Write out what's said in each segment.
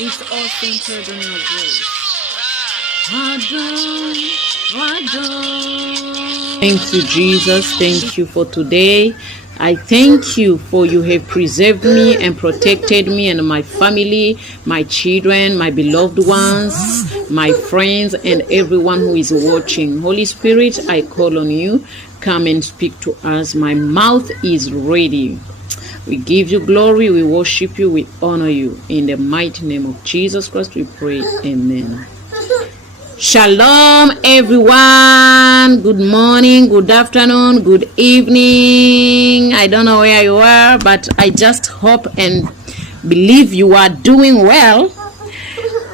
It's all centered on your grace. Thank you, Jesus. Thank you for today. I thank you for you have preserved me and protected me and my family, my children, my beloved ones, my friends, and everyone who is watching. Holy Spirit, I call on you. Come and speak to us. My mouth is ready. We give you glory, we worship you, we honor you. In the mighty name of Jesus Christ, we pray. Amen. Shalom, everyone. Good morning, good afternoon, good evening. I don't know where you are, but I just hope and believe you are doing well.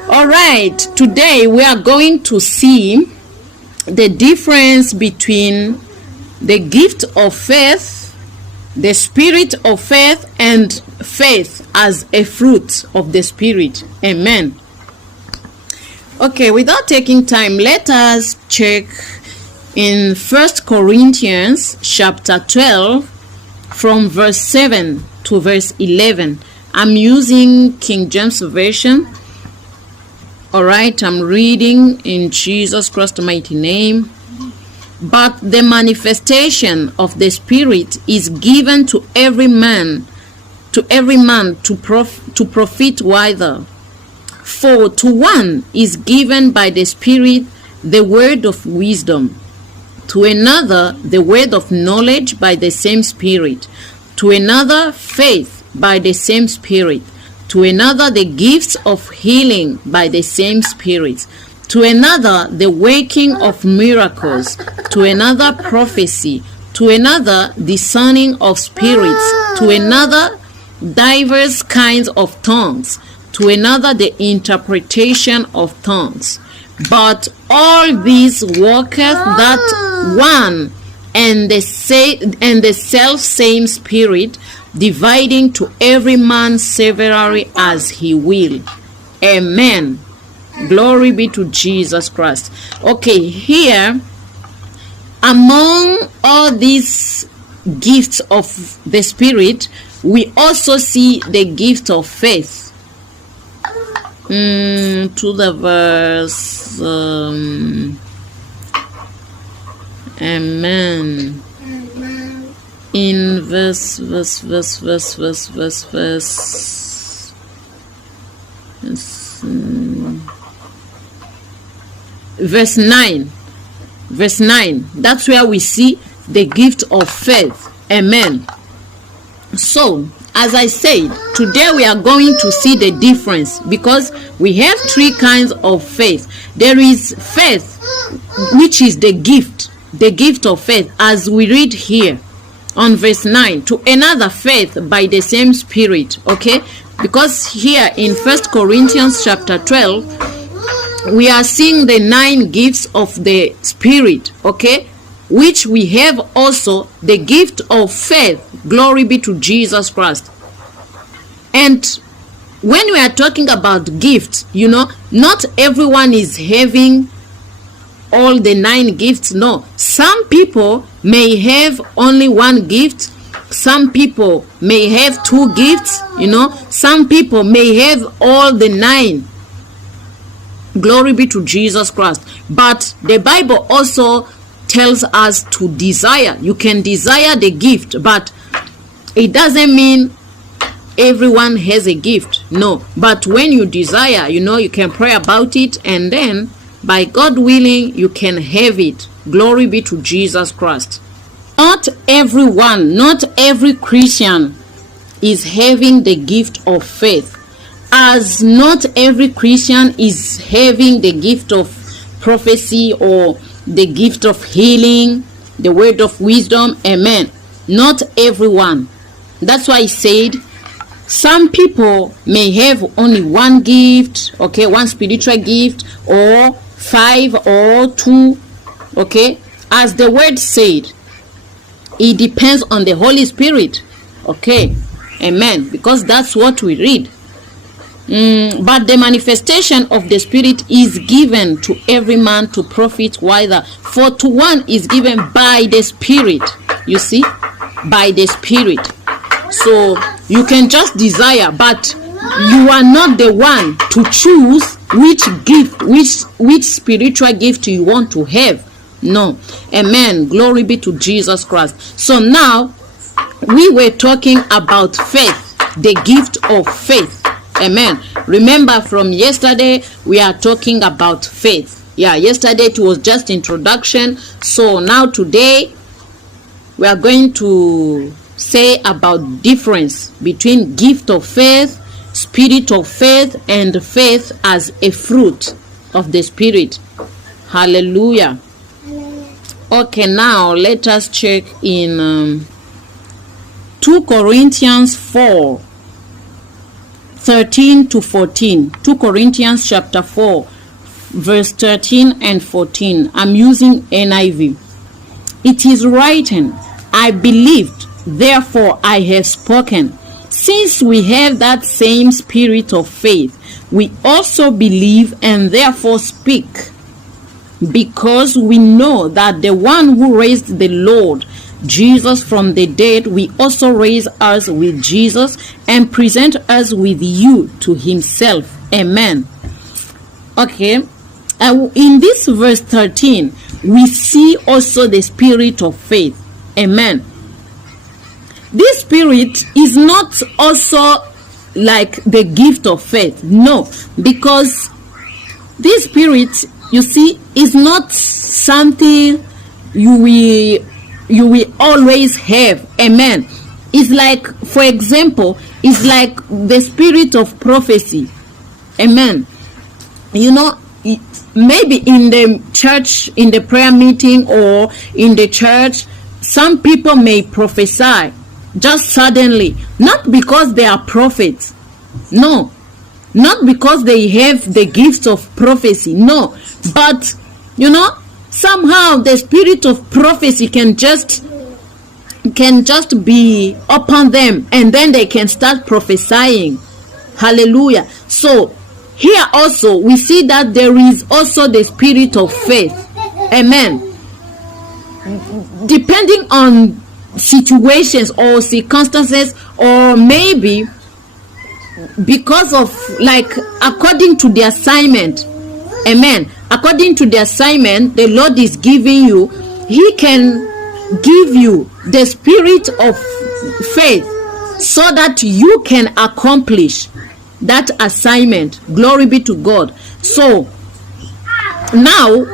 All right, today we are going to see the difference between the gift of faith, the spirit of faith, and faith as a fruit of the spirit. Amen. Okay, without taking time, let us check in 1 Corinthians chapter 12 from verse 7 to verse 11. I'm using King James Version. All right, I'm reading in Jesus Christ's mighty name. But the manifestation of the Spirit is given to every man to profit whither. For to one is given by the Spirit the word of wisdom, to another the word of knowledge by the same Spirit, to another faith by the same Spirit, to another the gifts of healing by the same Spirit, to another the working of miracles, to another prophecy, to another discerning of spirits, to another divers kinds of tongues, to another the interpretation of tongues. But all these worketh that one and the self same Spirit, dividing to every man severally as he will. Amen. Glory be to Jesus Christ. Okay, here, among all these gifts of the Spirit, we also see the gift of faith. To the verse, amen. In verse Verse 9, that's where we see the gift of faith. Amen. So, as I said, today we are going to see the difference, because we have three kinds of faith. There is faith, which is the gift of faith, as we read here on verse 9, to another faith by the same Spirit. Okay, because here in 1 Corinthians chapter 12, we are seeing the 9 gifts of the Spirit. Okay, which we have also the gift of faith. Glory be to Jesus Christ. And when we are talking about gifts, not everyone is having all the 9 gifts. No, some people may have only 1 gift. Some people may have 2 gifts. Some people may have all the 9. Glory be to Jesus Christ. But the Bible also tells us to desire. You can desire the gift, but it doesn't mean everyone has a gift. No, but when you desire, you can pray about it, and then by God willing, you can have it. Glory be to Jesus Christ. Not everyone, not every Christian is having the gift of faith, as not every Christian is having the gift of prophecy or the gift of healing, the word of wisdom. Amen. Not everyone. That's why I said some people may have only 1 gift, okay, 1 spiritual gift, or 5 or 2, okay. As the word said, it depends on the Holy Spirit, okay. Amen. Because that's what we read. But the manifestation of the Spirit is given to every man to profit whither. For to one is given by the Spirit. You see? By the Spirit. So you can just desire, but you are not the one to choose which gift, which spiritual gift you want to have. No. Amen. Glory be to Jesus Christ. So now we were talking about faith, the gift of faith. Amen. Remember from yesterday, we are talking about faith. Yeah, yesterday it was just introduction. So now today, we are going to say about difference between gift of faith, spirit of faith, and faith as a fruit of the Spirit. Hallelujah. Okay, now let us check in 2 Corinthians 4. 13 to 14. 2 Corinthians chapter 4, verse 13 and 14. I'm using NIV. It is written, I believed, therefore I have spoken. Since we have that same spirit of faith, we also believe and therefore speak, because we know that the one who raised the Lord Jesus from the dead will also raise us with Jesus and present us with you to himself. Amen. Okay. In this verse 13, we see also the spirit of faith. Amen. This spirit is not also like the gift of faith. No, because this spirit, you see, is not something you will always have. Amen. It's like, for example, it's like the spirit of prophecy. Amen. Maybe in the church, in the prayer meeting, or in the church, some people may prophesy just suddenly, not because they are prophets. No, not because they have the gifts of prophecy. No, but somehow the spirit of prophecy can just be upon them, and then they can start prophesying. Hallelujah. So here also we see that there is also the spirit of faith. Amen. Depending on situations or circumstances, or maybe because of, like, according to the assignment. Amen. According to the assignment the Lord is giving you, he can give you the spirit of faith so that you can accomplish that assignment. Glory be to God. So now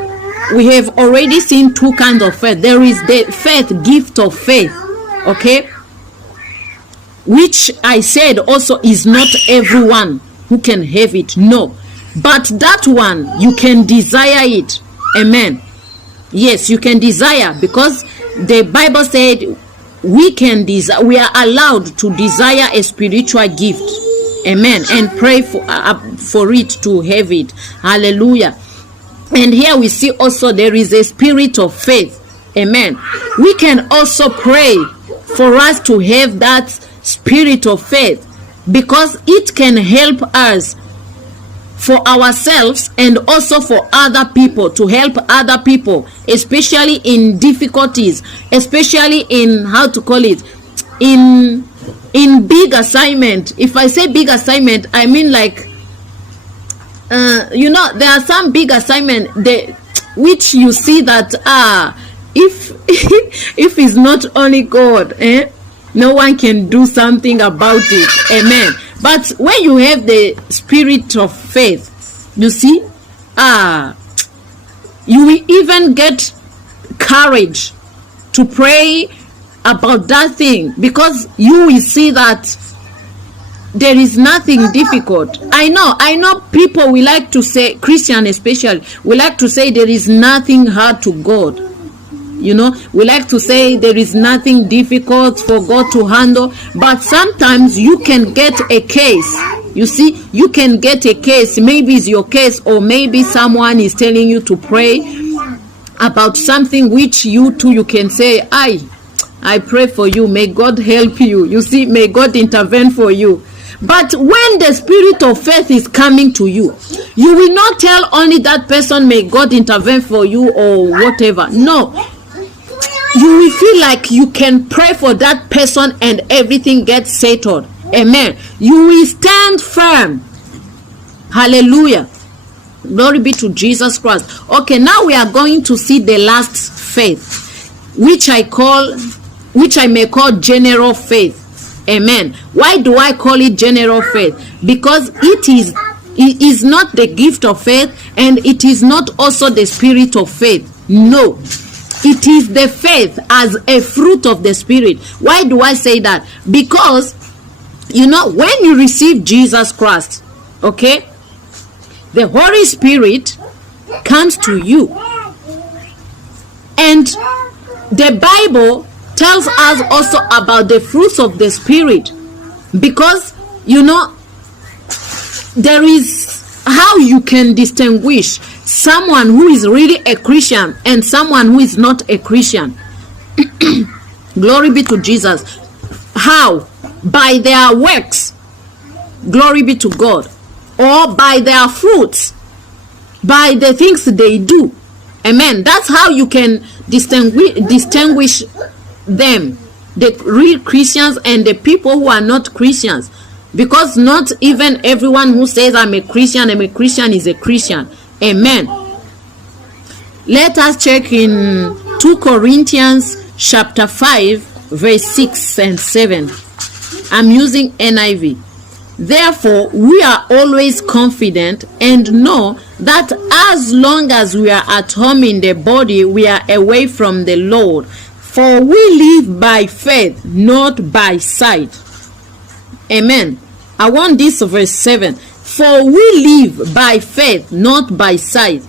we have already seen two kinds of faith. There is the faith, gift of faith, okay, which I said also is not everyone who can have it. No, but that one you can desire it. Amen. Yes, you can desire, because the Bible said we can desire, we are allowed to desire a spiritual gift. Amen. And pray for it to have it. Hallelujah. And here we see also there is a spirit of faith. Amen. We can also pray for us to have that spirit of faith, because it can help us for ourselves and also for other people, to help other people, especially in difficulties, especially in, how to call it, in big assignment. If I say big assignment, I mean like there are some big assignment which you see that if if it's not only God, no one can do something about it. Amen. But when you have the spirit of faith, you see, you will even get courage to pray about that thing, because you will see that there is nothing difficult. I know people, we like to say, Christian especially, we like to say there is nothing hard to God. We like to say there is nothing difficult for God to handle. But sometimes you can get a case. You see, you can get a case. Maybe it's your case, or maybe someone is telling you to pray about something which you too, you can say, I pray for you. May God help you. You see, may God intervene for you. But when the spirit of faith is coming to you, you will not tell only that person, may God intervene for you or whatever. No. You will feel like you can pray for that person and everything gets settled. Amen. You will stand firm. Hallelujah. Glory be to Jesus Christ. Okay, now we are going to see the last faith, which I may call general faith. Amen. Why do I call it general faith? Because it is not the gift of faith, and it is not also the spirit of faith. No. It is the faith as a fruit of the Spirit. Why do I say that? Because, when you receive Jesus Christ, okay, the Holy Spirit comes to you. And the Bible tells us also about the fruits of the Spirit. Because, there is how you can distinguish someone who is really a Christian and someone who is not a Christian. Glory be to Jesus. How? By their works. Glory be to God. Or by their fruits. By the things they do. Amen. That's how you can distinguish them, the real Christians and the people who are not Christians. Because not even everyone who says I'm a Christian is a Christian. Amen. Let us check in 2 Corinthians chapter 5 verse 6 and 7. I'm using NIV. Therefore, we are always confident and know that as long as we are at home in the body, we are away from the Lord. For we live by faith, not by sight. Amen. I want this verse 7. For we live by faith, not by sight.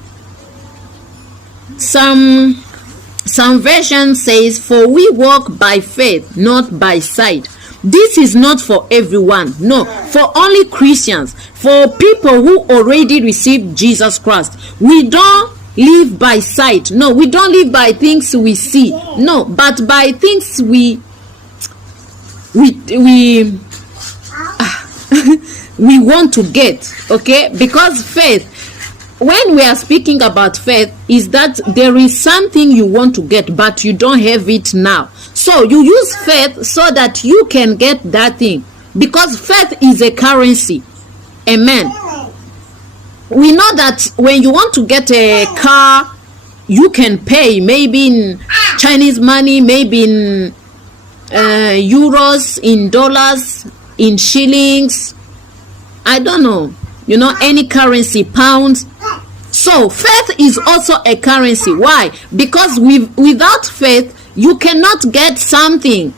Some version says, for we walk by faith, not by sight. This is not for everyone. No, for only Christians. For people who already received Jesus Christ. We don't live by sight. No, we don't live by things we see. No, but by things we want to get. Okay, because faith, when we are speaking about faith, is that there is something you want to get but you don't have it now. So you use faith so that you can get that thing, because faith is a currency. Amen. We know that when you want to get a car, you can pay maybe in Chinese money, maybe in euros, in dollars, in shillings, I don't know, any currency, pounds. So faith is also a currency. Why? Because without faith, you cannot get something.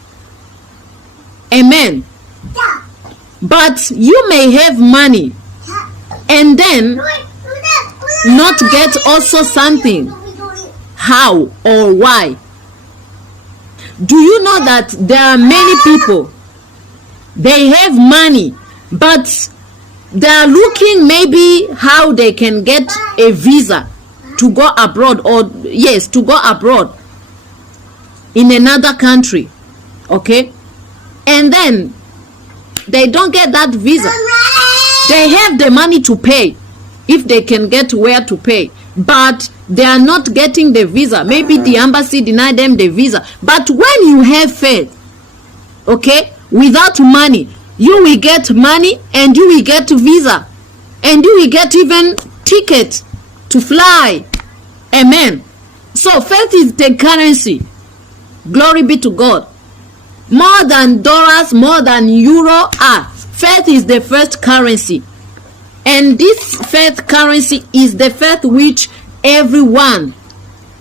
Amen. But you may have money and then not get also something. How or why? Do you know that there are many people, they have money, but they are looking maybe how they can get a visa to go abroad, or yes, to go abroad in another country, okay? And then they don't get that visa. They have the money to pay if they can get where to pay, but they are not getting the visa. Maybe the embassy denied them the visa. But when you have faith, okay, without money, you will get money and you will get visa and you will get even ticket to fly. Amen. So faith is the currency. Glory be to God. More than dollars, more than euro. Faith is the first currency. And this faith currency is the faith which everyone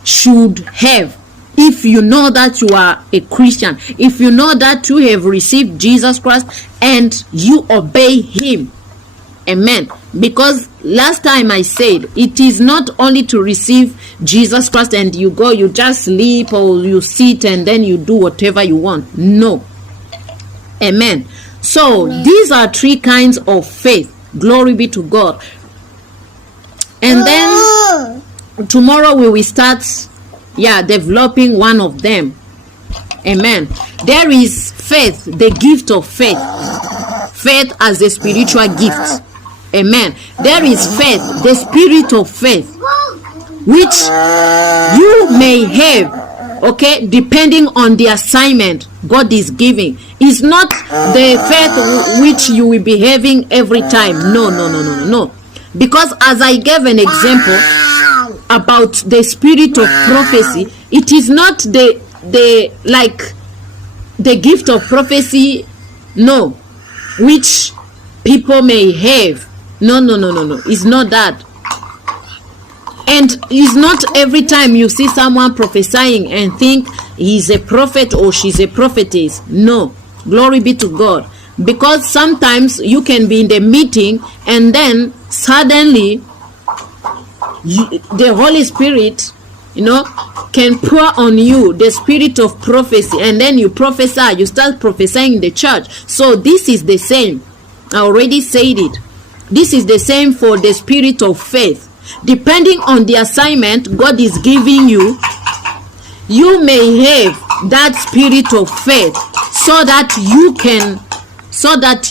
should have. If you know that you are a Christian, if you know that you have received Jesus Christ and you obey him. Amen. Because last time I said, it is not only to receive Jesus Christ and you go, you just sleep or you sit and then you do whatever you want. No. Amen. So these are three kinds of faith. Glory be to God. And then tomorrow we will start developing one of them. Amen. There is faith, the gift of faith. Faith as a spiritual gift. Amen. There is faith, the spirit of faith, which you may have, okay, depending on the assignment God is giving. It's not the faith which you will be having every time. No. Because as I gave an example about the spirit of prophecy, it is not the gift of prophecy, no, which people may have. No. It's not that. And it's not every time you see someone prophesying and think he's a prophet or she's a prophetess. No. Glory be to God. Because sometimes you can be in the meeting and then suddenly the Holy Spirit, can pour on you the spirit of prophecy, and then you prophesy, you start prophesying in the church. So this is the same. I already said it. This is the same for the spirit of faith. Depending on the assignment God is giving you, you may have that spirit of faith so that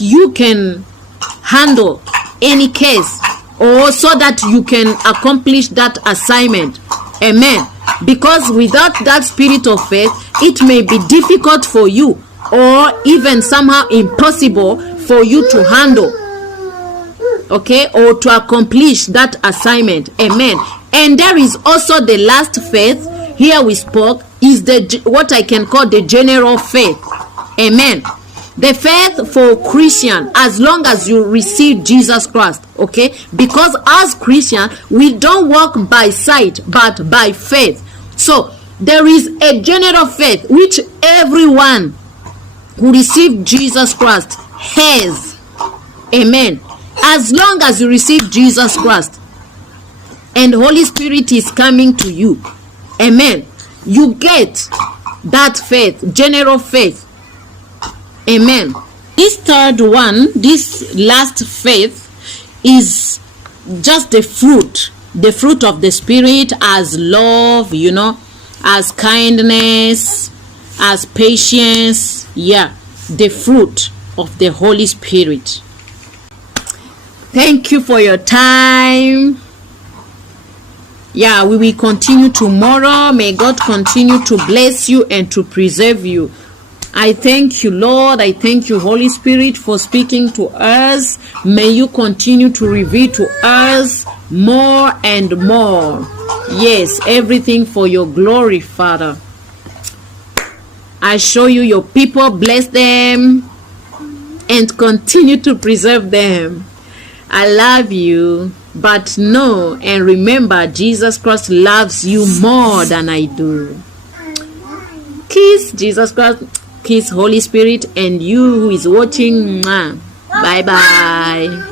you can handle any case, or so that you can accomplish that assignment. Amen. Because without that spirit of faith, it may be difficult for you, or even somehow impossible for you to handle, okay, or to accomplish that assignment. Amen. And there is also the last faith. Here we spoke is what I can call the general faith. Amen. The faith for Christian, as long as you receive Jesus Christ, okay? Because as Christian, we don't walk by sight, but by faith. So there is a general faith which everyone who received Jesus Christ has. Amen. As long as you receive Jesus Christ and Holy Spirit is coming to you, amen, you get that faith, general faith. Amen. This third one, this last faith, is just the fruit of the Spirit, as love, as kindness, as patience. The fruit of the Holy Spirit. Thank you for your time. We will continue tomorrow. May God continue to bless you and to preserve you. I thank you, Lord. I thank you, Holy Spirit, for speaking to us. May you continue to reveal to us more and more. Yes, everything for your glory, Father. I show you your people. Bless them and continue to preserve them. I love you. But know and remember, Jesus Christ loves you more than I do. Kiss Jesus Christ, kiss Holy Spirit, and you who is watching, bye bye.